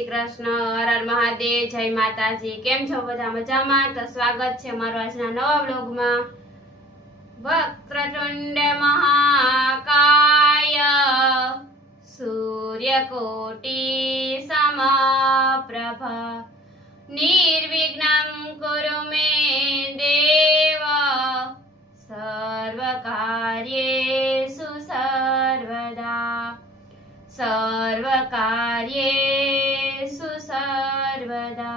श्री कृष्ण। हर हर महादेव। जय माताजी। केम छो बधा मजामां? तो स्वागत है मारो आजना नवा व्लॉग में। वक्रतुंड महाकाय सूर्यकोटि समप्रभ निर्विघ्नं कुरु मे देव सर्वकार्येषु सर्वदा सर्वकार्येषु सर्वदा।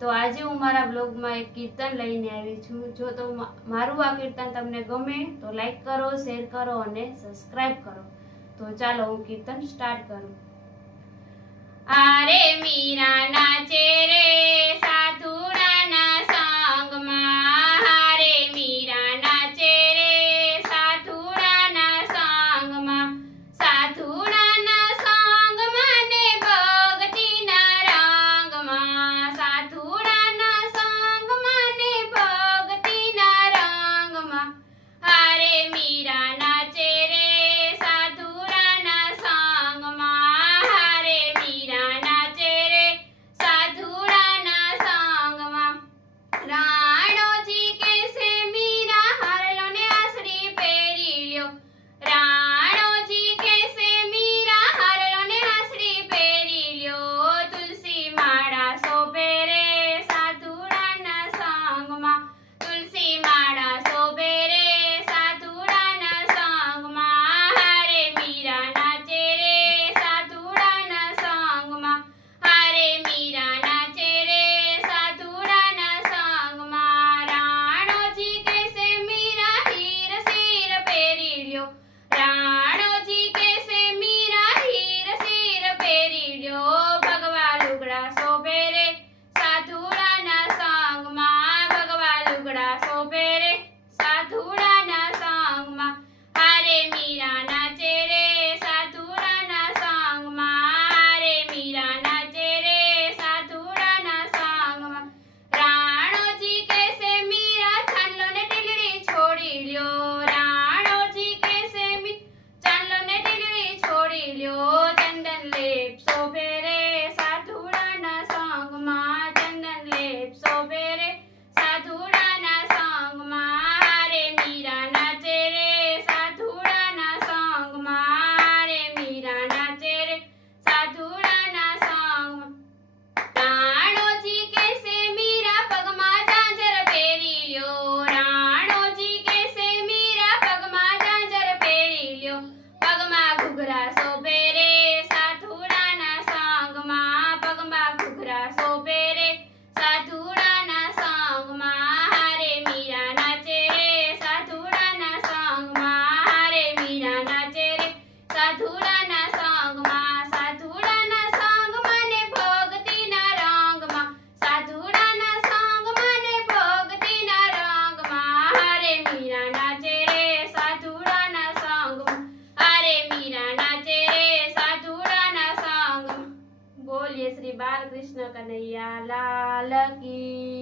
तो आज हूँ मारा ब्लॉग में एक कीर्तन लईने आई छूं। जो तो मारू आ कीर्तन तमने गमे तो लाइक करो, शेर करो और सब्सक्राइब करो। तो चलो हूँ कीर्तन स्टार्ट करूँ। आरे मीरा नाचे रे साधुड़ा ना संग मां, हारे मीरा नाचे रे साधुड़ा ना संग मां, साधुड़ा ना संग माने भक्ति ना रंग मां, साधुड़ा ना संग माने भक्ति ना रंग मां, हारे मीरा नाचे रे साधुड़ा ना संग मां, हारे मीरा नाचे रे साधुड़ा ना संग मां। राणोजी कैसे मीरा हारलो ने आसरी पेरी ल्यो, राणोजी कैसे मीरा हारलो ने आसरी पेरी ल्यो, तुलसी माळा शोभे रे साधुड़ा ना संग मां, तुलसी माळा शोभे रे साधुड़ा ना संग मां, हारे मीरा नाचे रे साधुड़ा ना संग मां, हारे मीरा नाचे रे साधुड़ा ना संग मां। राणोजी कैसे मीरा हीर सिर पेरी ल्यो, राणोजी कैसे मीरा हीर सिर पेरी ल्यो, भगवा लुगड़ा शोभे रे साधुड़ा ना संग मां, भगवा लुगड़ा शोभे रे साधुड़ा ना संग मां, हारे मीरा नाचे रे साधुड़ा ना संग मां, हारे मीरा नाचे रे साधुड़ा ना संग मां। राणोजी कैसे मीरा चांदलो ने टीलड़ी छोड़ी ल्यो, राणोजी कैसे चांदलो ने टीलड़ी छोड़ी ल्यो, चंदन लेप शोभे रे साधुड़ा ना संग मां, चंदन लेप शोभे रे साधुड़ा ना संग मां, हारे मीरा नाचे रे साधुड़ा ना संग मां, हारे मीरा नाचे रे साधुड़ा ना संग मां। राणोजी कैसे मीरा पगमा झांझर पेरी ल्यो, राणोजी कैसे मीरा पगमा झांझर पेरी ल्यो, पगमा घुघरा शोभे रे साधुड़ा ना संग मां, पगमा घुघरा शोभे रे साधुड़ा ना संग मां, हारे मीरा नाचे रे साधुड़ा ना संग मां, हारे मीरा नाचे रे साधुड़ा ना संग मां, साधुड़ा ना संग माने भक्ति ना रंग मां, साधुड़ा ना संग माने भक्ति ना रंग मां, हारे मीरा नाचे रे साधुड़ा ना संग मां, हारे मीरा नाचे रे साधुड़ा ना संग मां। बोलिए श्री बालकृष्ण कन्हैया लाल की।